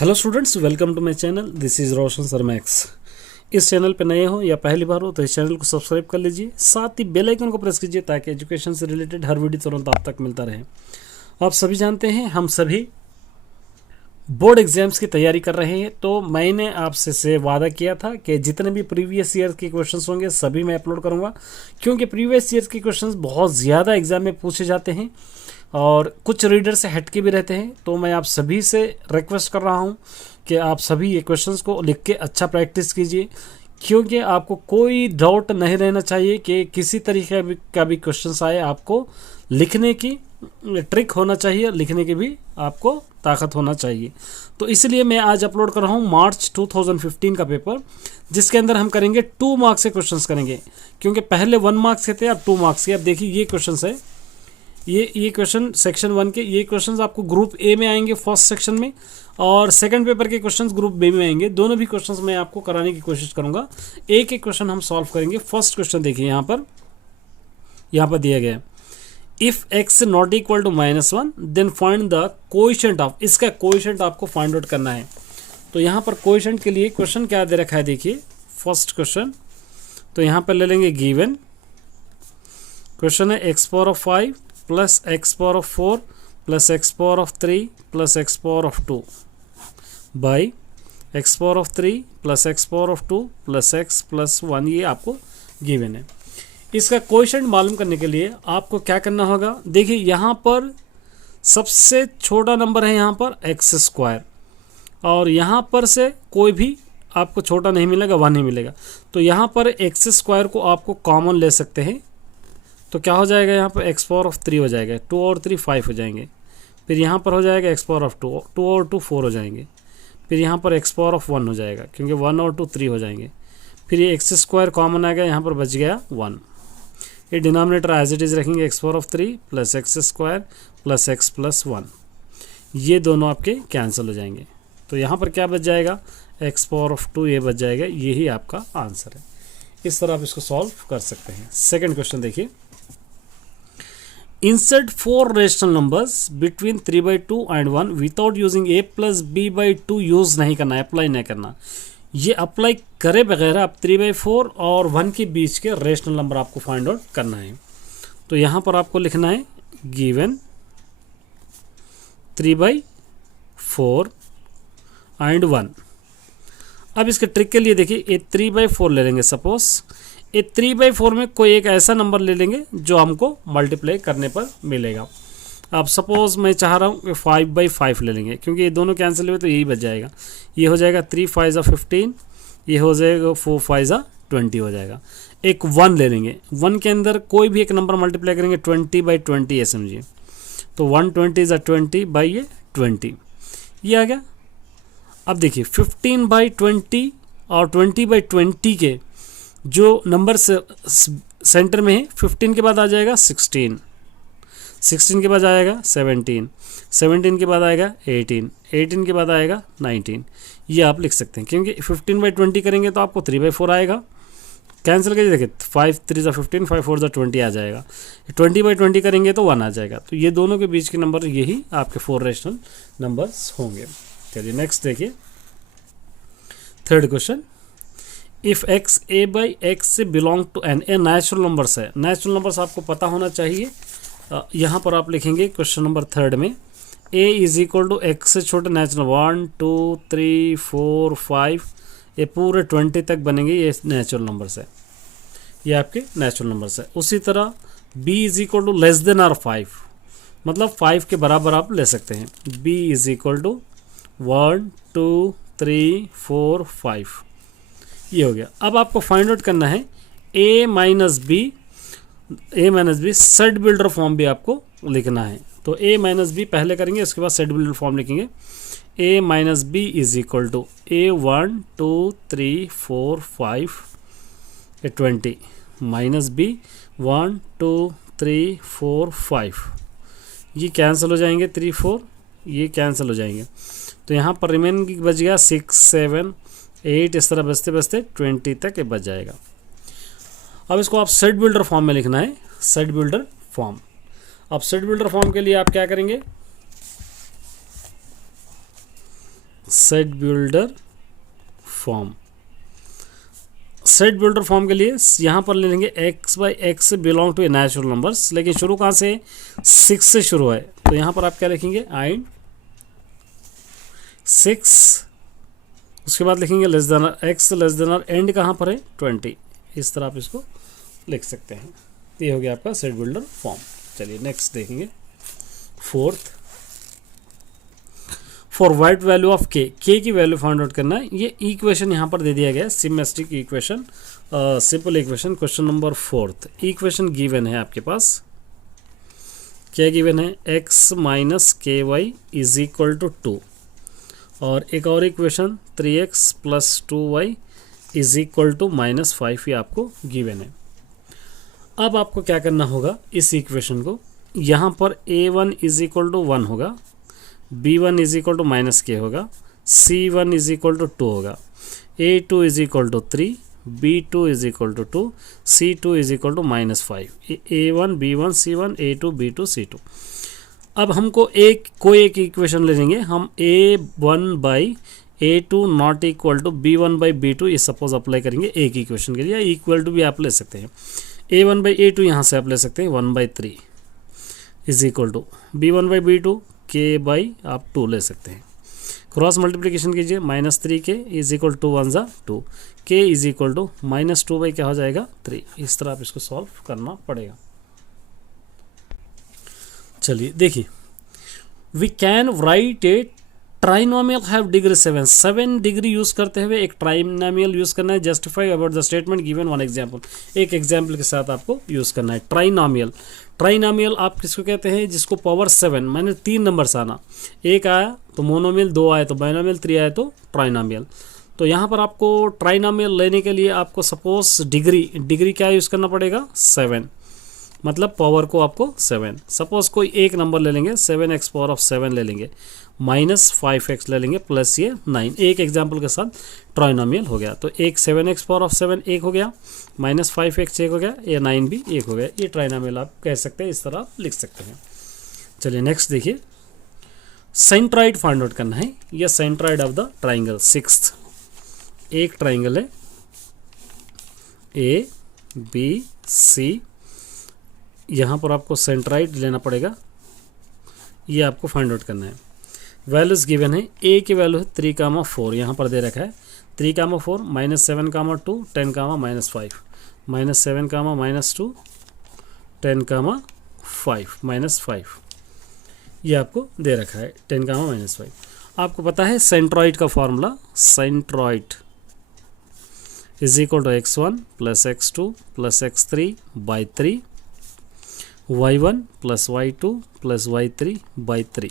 Hello students, welcome to my channel. This is Roshan Sharma X. इस चैनल पे नए हो या पहली बार हो तो इस चैनल को सब्सक्राइब कर लीजिए, साथ ही बेल आइकन को प्रेस कीजिए ताकि एजुकेशन से रिलेटेड हर वीडियो तुरंत आप तक मिलता रहे। आप सभी जानते हैं हम सभी बोर्ड एग्जाम्स की तैयारी कर रहे हैं, तो मैंने आपसे से वादा किया था कि जितने भी प्रीवियस ईयर के क्वेश्चंस होंगे सभी मैं अपलोड करूंगा, क्योंकि प्रीवियस ईयर के क्वेश्चंस बहुत ज़्यादा एग्जाम में पूछे जाते हैं और कुछ रीडर से हटके भी रहते हैं। तो मैं आप सभी से रिक्वेस्ट कर रहा हूं कि आप सभी ये क्वेश्चंस को लिख के अच्छा प्रैक्टिस कीजिए, क्योंकि आपको कोई डाउट नहीं रहना चाहिए कि किसी तरीके का भी क्वेश्चंस आए, आपको लिखने की ट्रिक होना चाहिए, लिखने की भी आपको ताकत होना चाहिए। तो इसलिए मैं आज अपलोड कर रहा हूँ मार्च 2015 का पेपर, जिसके अंदर हम करेंगे 2 मार्क्स के क्वेश्चंस करेंगे, क्योंकि पहले 1 मार्क्स के थे, अब 2 मार्क्स के। अब देखिए ये क्वेश्चन है, ये क्वेश्चन सेक्शन 1 के, ये क्वेश्चंस आपको ग्रुप ए में आएंगे फर्स्ट सेक्शन में, और सेकंड पेपर के क्वेश्चंस ग्रुप बी में आएंगे। दोनों भी क्वेश्चंस मैं आपको कराने की कोशिश करूंगा। एक एक क्वेश्चन हम सॉल्व करेंगे। फर्स्ट क्वेश्चन देखिए, यहाँ पर दिया गया है, if x not equal to -1 then find the coefficient of. इसका कोएफिशिएंट आपको फाइंड आउट करना है। तो यहाँ पर कोएफिशिएंट के लिए क्वेश्चन क्या दे रखा है, देखिए फर्स्ट क्वेश्चन। तो यहाँ पर ले लेंगे गिवन क्वेश्चन है x⁵ plus x⁴ plus x⁴ plus x⁴ by x⁴ plus x⁴ plus x plus 1, ये आपको गिवन है। इसका कोएफिशिएंट मालूम करने के लिए आपको क्या करना होगा, देखिए यहाँ पर सबसे छोटा नंबर है यहाँ पर x², और यहाँ पर से कोई भी आपको छोटा नहीं मिलेगा, 1 ही मिलेगा। तो यहाँ पर x² को आपको कॉमन ले सकते हैं, तो क्या हो जाएगा, यहाँ पर x⁴ हो जाएगा, 2 और 3 5 हो जाएंगे। फिर यहाँ पर हो जाएगा x⁴, 2 और 2 4 हो जाएंगे। फिर यहाँ पर x⁴ हो जाएगा, क्योंकि 1 और 2 3 हो जाएंगे। फिर ये x² कॉमन आ गया, यहाँ पर बच गया 1। ये डिनोमिनेटर एज इट इज़ रखेंगे, x⁴ plus x² plus x plus 1, ये दोनों आपके कैंसिल हो जाएंगे। तो यहाँ पर क्या बच जाएगा, x⁴, ये बच जाएगा। यही आपका आंसर है। इस तरह आप इसको सॉल्व कर सकते हैं। सेकंड क्वेश्चन देखिए, insert 4 rational numbers between 3/2 and 1 without using a plus b/2 use नहीं करना है, अप्लाई नहीं करना। ये अप्लाई करे बगैर आप 3/4 और 1 के बीच के रेशनल नंबर आपको फाइंड आउट करना है। तो यहाँ पर आपको लिखना है गिवन 3/4 एंड 1। अब इसके ट्रिक के लिए देखिए, ये 3/4 ले लेंगे। सपोज ये 3/4 में कोई एक ऐसा नंबर ले लेंगे जो हमको मल्टीप्लाई करने पर मिलेगा। अब सपोज मैं चाह रहा हूँ कि 5/5 ले लेंगे, क्योंकि ये दोनों कैंसिल हुए तो यही बच जाएगा। ये हो जाएगा 3 5 15, ये हो जाएगा 4 5 20 हो जाएगा। एक 1 ले लेंगे, 1 के अंदर कोई भी एक नंबर मल्टीप्लाई करेंगे 20/20 ये समझिए। तो 120 20 बाई ये 20, ये आ गया। अब देखिए 15/20 और 20/20 के जो नंबर सेंटर में है, 15 के बाद आ जाएगा 16, 16 के बाद आएगा 17, 17 के बाद आएगा 18, 18 के बाद आएगा 19। ये आप लिख सकते हैं, क्योंकि 15/20 करेंगे तो आपको 3/4 आएगा। कैंसिल करिए, देखिए 5 3 15, 5 4 20 आ जाएगा। 20/20 करेंगे तो 1 आ जाएगा। तो ये दोनों के बीच के नंबर यही आपके 4 रेशनल नंबर्स होंगे। चलिए नेक्स्ट देखिए, third question, if x a/x से belong to n, a natural numbers है। नेचुरल नंबर्स आपको पता होना चाहिए। यहाँ पर आप लिखेंगे क्वेश्चन नंबर थर्ड में, a = x से छोटे नेचुरल 1 2 3 4 5, ये पूरे 20 तक बनेंगे। ये नेचुरल नंबर्स है, ये आपके नेचुरल नंबर्स है। उसी तरह b = <5, मतलब 5 के बराबर आप ले सकते हैं। b = 1 2 3 4 5, ये हो गया। अब आपको फाइंड आउट करना है a - b set builder form भी आपको लिखना है। तो a - b पहले करेंगे, उसके बाद सेट बिल्डर फॉर्म लिखेंगे। a - b = a 1 2 3 4 5 20 minus b 1 2 3 4 5, ये कैंसिल हो जाएंगे, 3 4 ये कैंसिल हो जाएंगे। तो यहाँ पर रिमेनिंग बच गया 6 7 8, इस तरह बचते बचते 20 तक ये बच जाएगा। अब इसको आप सेट बिल्डर फॉर्म में लिखना है, सेट बिल्डर फॉर्म। अब सेट बिल्डर फॉर्म के लिए आप क्या करेंगे, set builder form. Set builder form के लिए यहाँ पर ले लेंगे x by x belong to a natural numbers, लेकिन शुरू कहाँ से, 6 से शुरू है, तो यहाँ पर आप क्या लिखेंगे, आइंड 6, उसके बाद लिखेंगे less than x less than and कहाँ पर है, 20। इस तरह आप इसको लिख सकते हैं। ये हो गया आपका सेट बिल्डर फॉर्म। चलिए नेक्स्ट देखेंगे, fourth, for white value of के की वैल्यू फाइंड आउट करना है। ये इक्वेशन यहाँ पर दे दिया गया है, symmetric equation, simple equation. Question number fourth, equation given है आपके पास, क्या गिवन है, x minus k y is equal to 2, और एक और equation 3x plus 2y is equal to -5, ये आपको गिवन है। अब आपको क्या करना होगा, इस इक्वेशन को यहाँ पर a1 इज इक्वल टू 1 होगा, b1 is equal to -k होगा, c1 इज इक्वल टू 2 होगा, a2 is equal to 3, b2 is equal to 2, c2 is equal to -5, a1 b1 c1 a2 b2 c2। अब हमको कोई एक equation ले लेंगे हम, a1 by a2 not equal to b1 by b2, ये suppose apply करेंगे एक इक्वेशन के लिए, या इक्वल टू भी आप ले सकते हैं। a1 बाई a2 यहाँ से आप ले सकते हैं 1/3 is equal to b1 by b2 k by आप 2 ले सकते हैं। क्रॉस मल्टीप्लिकेशन कीजिए, -3k इज इक्वल टू 1 ज़ा 2, k is equal to -2 by क्या हो जाएगा 3। इस तरह आप इसको सॉल्व करना पड़ेगा। चलिए देखिए, we can write a trinomial have degree 7 degree use करते हुए एक ट्राइनोमियल यूज करना है। Justify about the statement given one example, एक एग्जांपल के साथ आपको यूज करना है। ट्राइनोमियल आप किसको कहते हैं, जिसको पावर 7 मैंने 3 नंबर्स आना, एक आया तो मोनोमियल, 2 आए तो बाइनोमियल, 3 आए तो ट्राइनोमियल। तो यहाँ पर आपको ट्राइनोमियल लेने के लिए आपको सपोज डिग्री क्या यूज करना पड़ेगा, 7, मतलब पावर को आपको 7। सपोज कोई एक नंबर ले लेंगे, 7x पावर ऑफ 7 ले लेंगे, -5x ले लेंगे, प्लस ये 9। एक एग्जाम्पल के साथ ट्राइनोमियल हो गया, तो एक 7x पावर ऑफ 7 एक हो गया, -5x एक हो गया, ये 9 भी एक हो गया। ये ट्राइनोमियल आप कह सकते हैं, इस तरह आप लिख सकते हैं। चलिए नेक्स्ट देखिए, सेंट्रॉइड फाइंड आउट करना है, या centroid of the triangle. Sixth, एक ट्राइंगल है ABC, यहाँ पर आपको सेंट्राइड लेना पड़ेगा, ये आपको फाइंड आउट करना है। वैल्यूज गिवन है, a की वैल्यू है 3,4, यहाँ पर दे रखा है 3,4 -7,2 10, -5 -7, -2 10, -5 ये आपको दे रखा है 10, -5। आपको पता है सेंट्रॉइड का formula, centroid is equal to x1 plus x2 plus x3 by 3, y1 plus y2 plus y3 by 3।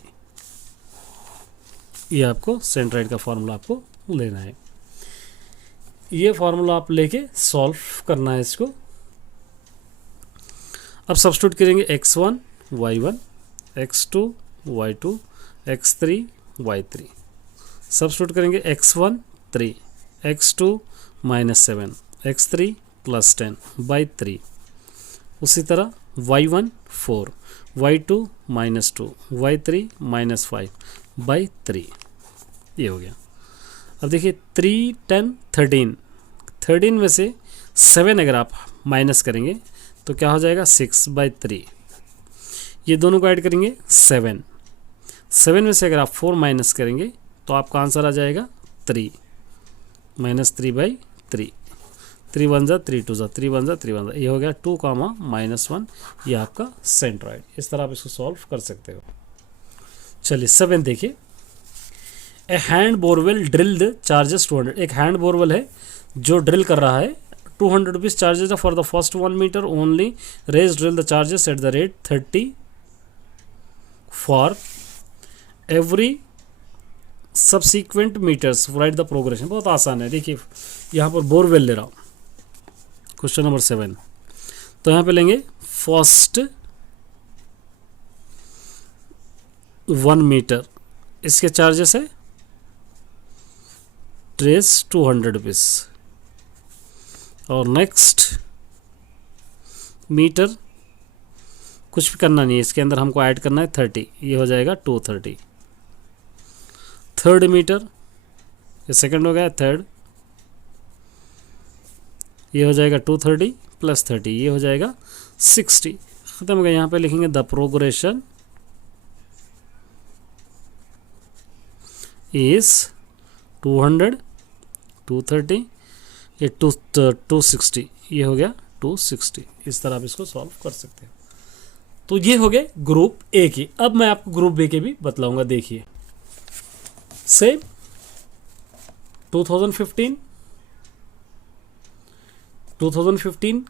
ये आपको सेंट्रॉइड का फॉर्मूला आपको लेना है। ये फॉर्मूला आप लेके सॉल्व करना है इसको। अब सब्स्टिट्यूट करेंगे, x1 y1 x2 y2 x3 y3। Substitute करेंगे, x1 3 x2 -7 x3 plus 10 by 3। उसी तरह y1 4 y2 -2 y3 -5 बाई 3। ये हो गया। अब देखिए 3 10 13 में से 7 अगर आप माइनस करेंगे तो क्या हो जाएगा 6/3। ये दोनों को ऐड करेंगे 7 में से अगर आप 4 माइनस करेंगे तो आपका आंसर आ जाएगा 3 -3/3। 3 1 जा 3 2 जा 3 1 जा 3 1 जा, ये हो गया 2, -1। ये आपका सेंट्रॉइड। इस तरह आप इसको सॉल्व कर सकते हो। चलिए 7 देखिए, ए हैंड बोरवेल ड्रिल्ड चार्जेस 200। एक हैंड बोरवेल है जो ड्रिल कर रहा है, 200 rupees charges for the first 1 metre only, raise drill the charges at the rate 30 for every subsequent metres, write the progression. बहुत आसान है। देखिए यहाँ पर बोरवेल ले रहा हूँ, क्वेश्चन नंबर 7। तो यहाँ पे लेंगे फर्स्ट 1 मीटर, इसके चार्जेस है ट्रेस 200 रुपीज, और नेक्स्ट मीटर कुछ भी करना नहीं है, इसके अंदर हमको ऐड करना है 30, ये हो जाएगा 230। थर्ड मीटर ये सेकंड हो गया, थर्ड ये हो जाएगा 230 प्लस 30, ये हो जाएगा 60। ख़त्म हो गया। यहाँ पे लिखेंगे द प्रोग्रेशन इज 200, 230, ये 260, ये हो गया 260। इस तरह आप इसको सॉल्व कर सकते हैं। तो ये हो गए ग्रुप ए की। अब मैं आपको ग्रुप बी के भी बतलाऊंगा। देखिए सेम 2015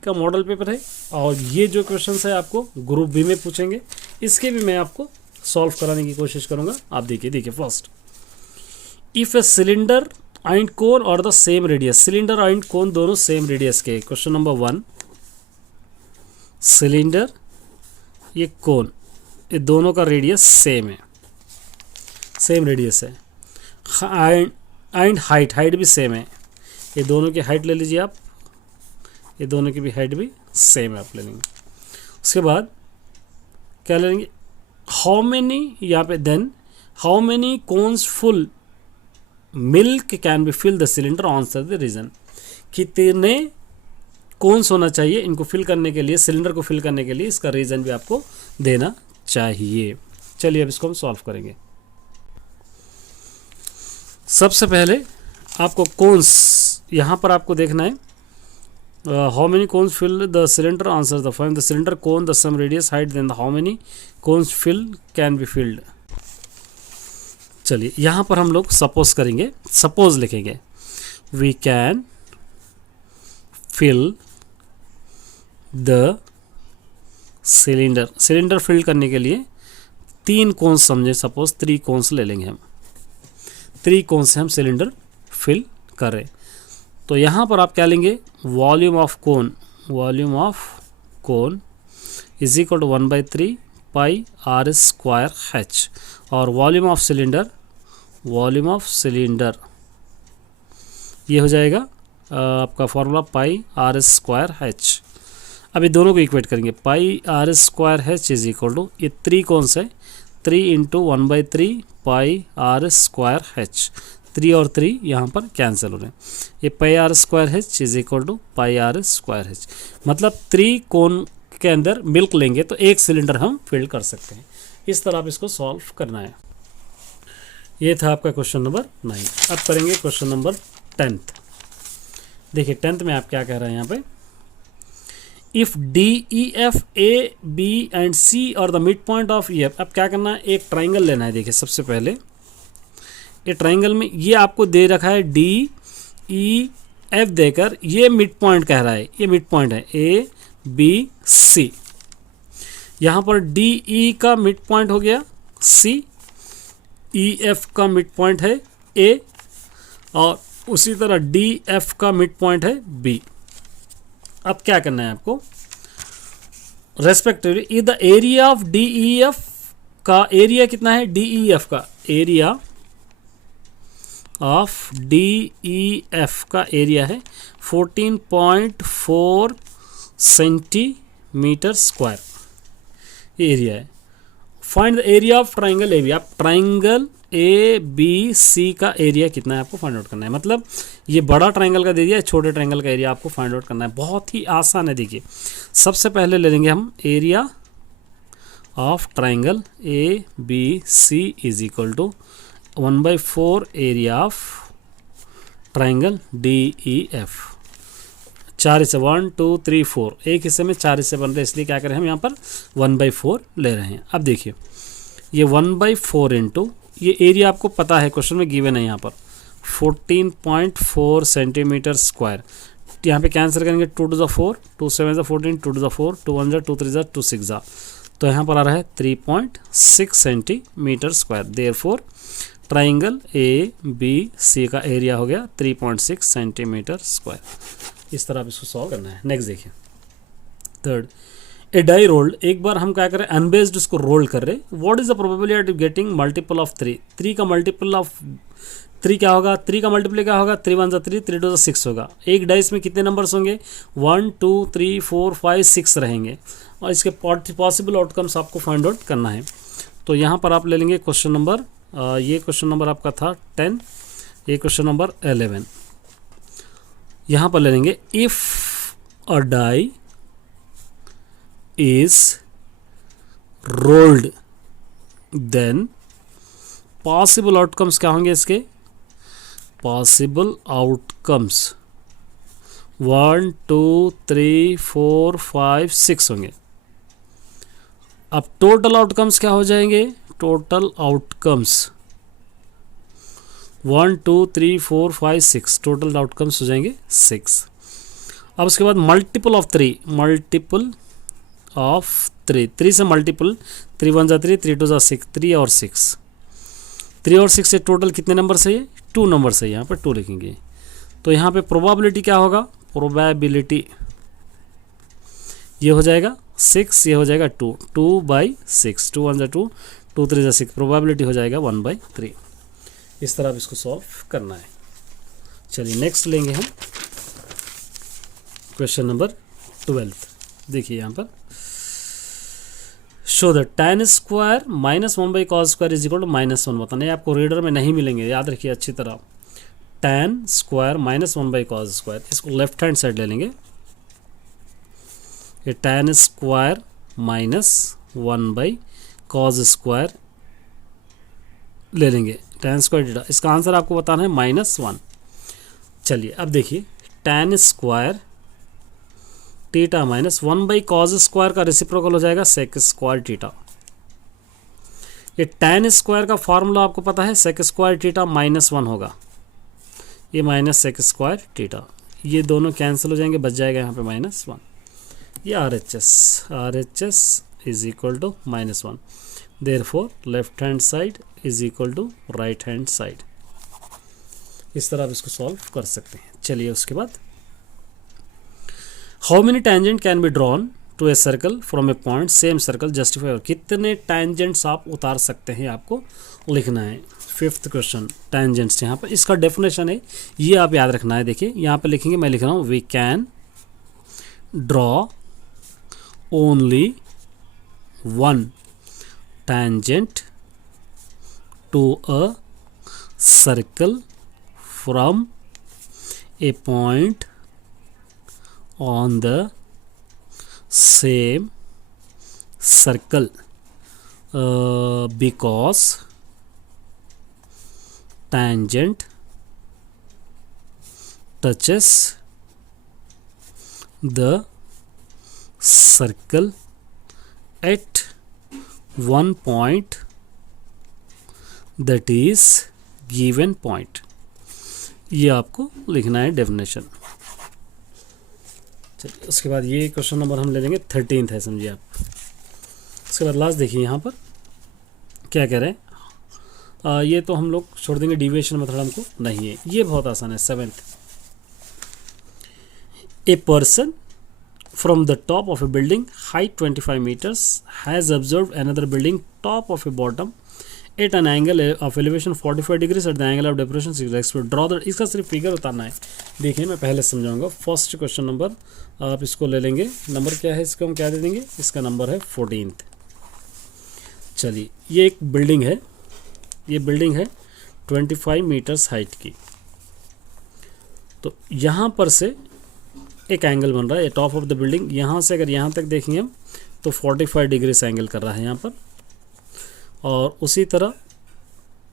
का मॉडल पेपर है और ये जो क्वेश्चन है आपको ग्रुप बी में पूछेंगे, इसके भी मैं आपको सॉल्व कराने की कोशिश करूंगा। आप देखिए first, if a cylinder and cone और the same radius, cylinder and cone दोनों सेम रेडियस के। क्वेश्चन नंबर 1, सिलेंडर ये कोन, ये दोनों का रेडियस सेम है, सेम रेडियस है। एंड हाइट भी सेम है। ये दोनों की हाइट ले लीजिए आप, ये दोनों की भी हाइट भी सेम है, आप ले लेंगे। उसके बाद क्या लेंगे, हाउ मेनी, यहाँ पे then how many cones full milk can be fill the cylinder, answer the reason. कितने कोन्स होना चाहिए इनको फिल करने के लिए, सिलेंडर को फिल करने के लिए, इसका रीजन भी आपको देना चाहिए। चलिए अब इसको हम सॉल्व करेंगे। सबसे पहले आपको कोन्स यहाँ पर आपको देखना है, how many cones fill the cylinder, answer the find the cylinder cone the sum radius height then how many cones fill can be filled. चलिए यहाँ पर हम लोग सपोज करेंगे, सपोज लिखेंगे we can fill the cylinder. Cylinder fill करने के लिए 3 कोन्स समझे, सपोज 3 कोन्स ले लेंगे हम, 3 कोन्स से हम सिलेंडर फिल करें। तो यहाँ पर आप क्या लेंगे, volume of cone, volume of cone is equal to 1/3 pi r square h, और volume of cylinder, volume of cylinder ये हो जाएगा आपका formula pi r square h. अभी दोनों को इक्वेट करेंगे, pi r square h is equal to, ये 3 कौन सा है, 3 into 1/3 pi r square h, 3 और 3 यहाँ पर कैंसिल हो रहे हैं। ये pi r square h is equal to pi r square h, मतलब 3 कोन के अंदर मिल्क लेंगे तो 1 सिलेंडर हम फिल कर सकते हैं। इस तरह आप इसको सॉल्व करना है। ये था आपका क्वेश्चन नंबर 9। अब करेंगे क्वेश्चन नंबर 10। देखिए 10th में आप क्या कह रहे हैं यहाँ पे, if D E F A B and C और the mid point of E F. अब क्या करना है, एक ट्राइंगल लेना है। देखिए सबसे पहले ये ट्राइंगल में ये आपको दे रखा है डी ई एफ देकर, ये मिड पॉइंट कह रहा है, ये मिड पॉइंट है ए बी सी। यहाँ पर डी ई का मिड पॉइंट हो गया सी, ई एफ का मिड पॉइंट है ए, और उसी तरह डी एफ का मिड पॉइंट है बी। अब क्या करना है आपको, respectively the area of D E F का एरिया कितना है, डी ई एफ का area of D E F का एरिया है 14.4 सेंटीमीटर स्क्वायर, ये एरिया है। Find the area of triangle A B. आप ट्राइंगल ए बी सी का एरिया कितना है आपको फाइंड आउट करना है। मतलब ये बड़ा ट्राइंगल का दे दिया, छोटे ट्राइंगल का एरिया आपको फाइंड आउट करना है। बहुत ही आसान है। देखिए सबसे पहले ले लेंगे हम area of triangle A B C is equal to 1/4 area of triangle D E F. 4 हिस्से 1 2 3 4, एक हिस्से में 4 हिस्से बन रहे हैं, इसलिए क्या करें हम यहाँ पर 1/4 ले रहे हैं। अब देखिए ये 1/4 इंटू ये एरिया आपको पता है, क्वेश्चन में गिवन है यहाँ पर 14.4 सेंटीमीटर स्क्वायर। यहाँ पे कैंसिल करेंगे 2 to the 4, 2 7 is 14, 2 to the 4, 2 1 2 3 2 6, तो यहाँ पर आ रहा है 3.6 centimetre square. Therefore triangle A B C का एरिया हो गया 3.6 सेंटीमीटर स्क्वायर। इस तरह आप इसको सॉल्व करना है। नेक्स्ट देखिए थर्ड, ए डाई रोल्ड। एक बार हम क्या करें, अनबेस्ड उसको रोल कर रहे। What is the probability of getting multiple of 3। 3 का मल्टीपल ऑफ 3 क्या होगा, 3 का मल्टीपल क्या होगा, 3 1 3, 3 2 6 होगा। एक डाइस में कितने नंबर्स होंगे, 1 2 3 4 5 6 रहेंगे, और इसके पॉसिबल आउटकम्स आपको फाइंड आउट करना है। तो यहाँ पर आप ले लेंगे क्वेश्चन नंबर, ये क्वेश्चन नंबर आपका था 10। ये क्वेश्चन नंबर 11। यहाँ पर ले लेंगे if a die is rolled then possible outcomes क्या होंगे इसके? पॉसिबल आउटकम्स 1 2 3 4 5 6 होंगे। अब टोटल आउटकम्स क्या हो जाएंगे? टोटल आउटकम्स 1 2 3 4 5 6, टोटल आउटकम्स हो जाएंगे 6। अब उसके बाद मल्टीपल ऑफ 3, मल्टीपल ऑफ 3, 3 से मल्टीपल, 3 1 जा 3, 3 2 जा 6, 3 और 6, 3 और 6 से टोटल कितने नंबर से? 2 नंबर से, यहाँ पर 2 लिखेंगे। तो यहाँ पे प्रोबेबिलिटी क्या होगा? प्रोबेबिलिटी ये हो जाएगा 6, ये हो जाएगा 2, 2/6, 2 1 जा 2, 2 3 जा 6, प्रोबेबिलिटी हो जाएगा 1/3। इस तरह आप इसको सॉल्व करना है। चलिए नेक्स्ट लेंगे हम क्वेश्चन नंबर 12। देखिए यहाँ पर show the tan square -1/cos² is equal to -1 बताना है। आपको रीडर में नहीं मिलेंगे, याद रखिए अच्छी तरह। tan स्क्वायर -1/cos², इसको लेफ्ट हैंड साइड ले लेंगे। ये tan स्क्वायर -1/cos² ले लेंगे, tan स्क्वायर थीटा। इसका आंसर आपको बताना है -1। चलिए अब देखिए tan स्क्वायर थीटा -1/cos² का रेसिप्रोकल हो जाएगा sec² थीटा। ये tan स्क्वायर का फॉर्मूला आपको पता है, sec² थीटा -1 होगा, ये -sec² थीटा, ये दोनों कैंसिल हो जाएंगे, बच जाएगा यहाँ पे -1। ये RHS is equal to -1, therefore left hand side is equal to right hand side. इस तरह आप इसको सॉल्व कर सकते हैं। चलिए उसके बाद how many tangent can be drawn to a circle from a point same circle justify, और कितने टेंजेंट्स आप उतार सकते हैं आपको लिखना है। 5th क्वेश्चन टेंजेंट्स, यहाँ पर इसका डेफिनेशन है, ये आप याद रखना है। देखिए यहाँ पर लिखेंगे, मैं लिख रहा हूँ we can draw only one tangent to a circle from a point on the same circle because tangent touches the circle at one point, that is given point। ये आपको लिखना है डेफिनेशन। चलिए उसके बाद ये क्वेश्चन नंबर हम ले लेंगे 13th है, समझिए आप। उसके बाद लास्ट देखिए यहाँ पर क्या कह रहे हैं, ये तो हम लोग छोड़ देंगे, डिविएशन मेथड हमको नहीं है, ये बहुत आसान है। 7th, a person from the top of a building height 25 meters has observe another building top of a bottom at an angle of elevation 45 degrees at the angle of depression 6 draw the, इसका सिर्फ figure उतारना है। देखिए मैं पहले समझाऊंगा। First question number आप इसको ले लेंगे, नंबर क्या है इसको हम क्या दे देंगे, इसका नंबर है 14th। चलिए ये एक बिल्डिंग है, ये बिल्डिंग है 25 meters हाइट की। तो यहाँ पर से एक एंगल बन रहा है, टॉप ऑफ द बिल्डिंग, यहाँ से अगर यहाँ तक देखेंगे हम तो 45 degrees एंगल कर रहा है यहाँ पर। और उसी तरह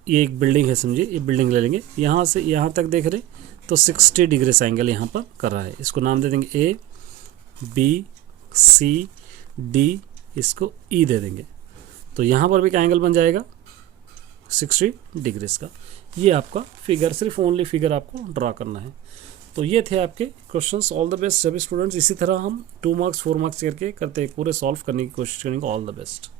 ये एक बिल्डिंग है, समझिए ये बिल्डिंग ले लेंगे, यहाँ से यहाँ तक देख रहे तो 60 degrees एंगल यहाँ पर कर रहा है। इसको नाम दे देंगे A B C D, इसको E दे देंगे। तो यहाँ पर भी क्या एंगल बन जाएगा 60 degrees का। ये आपका फिगर, सिर्फ ओनली फिगर आपको ड्रा करना है। तो ये थे आपके क्वेश्चंस। ऑल द बेस्ट सभी स्टूडेंट्स। इसी तरह हम 2 marks 4 marks करके करते पूरे सॉल्व करने की कोशिश करेंगे। All the best.